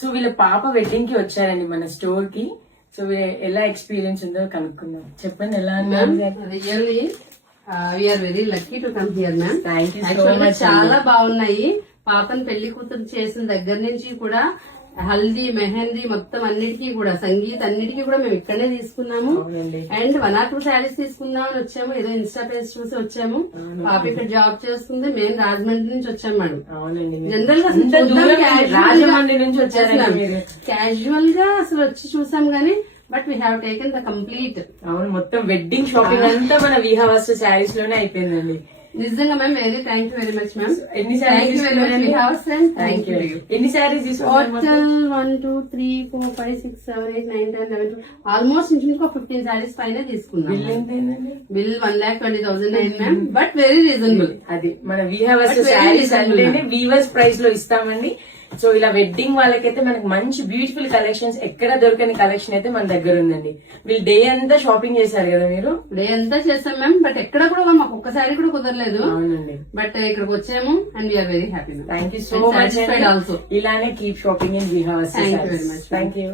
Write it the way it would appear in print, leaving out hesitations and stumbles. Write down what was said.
So వీళ్ళ పాప wedding కి వచ్చారండి మన స్టోర్ కి. సో ఎలా ఎక్స్పీరియన్స్ ఉందో కనుక్కుందాం. చెప్పండి ఎలా అన్నారు? Really we are very lucky to come here ma'am. Thank you so యాక్చువల్గా మచ్. చాలా బాగున్నాయి. పాపని పెళ్లి కూతురు చేసిన దగ్గర నుంచి కూడా హల్దీ మెహందీ మొత్తం అన్నిటికీ కూడా సంగీత్ అన్నిటికీ కూడా మేము ఇక్కడనే తీసుకున్నాము. అవునండి. అండ్ 1 or 2 శారీస్ తీసుకుందామని వచ్చాము. ఏదో ఇన్స్టా పేజ్ చూసి వచ్చాము. పాప ఇక్కడ జాబ్ చేస్తుంది. మేము రాజమండ్రి నుంచి వచ్చాము మేడం. అవునండి. జనరల్ గా ఇంత దూరం రాజమండ్రి నుంచి వచ్చారండి మీరు. క్యాజువల్ గా అసలు వచ్చి చూసాం గానీ but we have taken the complete. అవును, మొత్తం వెడ్డింగ్ షాపింగ్ అంతా మన విహావస్తు శారీస్ లోనే అయిపోయిందండి. నిజంగా మ్యామ్ వెరీ మచ్ మ్యామ్. ఎన్ని శారీస్ థ్యాంక్ యూ. ఎన్ని శారీస్ తీసుకున్నారు? టోటల్ 1 2 3 4 5 6 7 8 9 10 11 ఆల్మోస్ట్ ఇంచుమించు 15 శారీస్ పైన తీసుకున్నాం. బిల్ ఎంత అయిందండి? బిల్ 1,20,000 అయింది మ్యామ్. But very reasonable. అది మన విహావస్తు శారీస్ అంటేనే వీవర్స్ ప్రైస్ లో ఇస్తామండి. సో ఇలా వెడ్డింగ్ వాళ్ళకైతే మనకి మంచి బ్యూటిఫుల్ కలెక్షన్స్, ఎక్కడ దొరకని కలెక్షన్ అయితే మన దగ్గర ఉందండి. వీళ్ళు డే అంతా షాపింగ్ చేశారు కదా మీరు? డే అంతా చేస్తాం మ్యామ్. బట్ ఎక్కడ కూడా మాకు ఒక్కసారి కూడా కుదరలేదు. అవునండి. బట్ ఇక్కడికి వచ్చాము and we are very happy. Thank you so much. Also ఇలానే keep shopping in Vihavastu. Thank you very much. Thank you.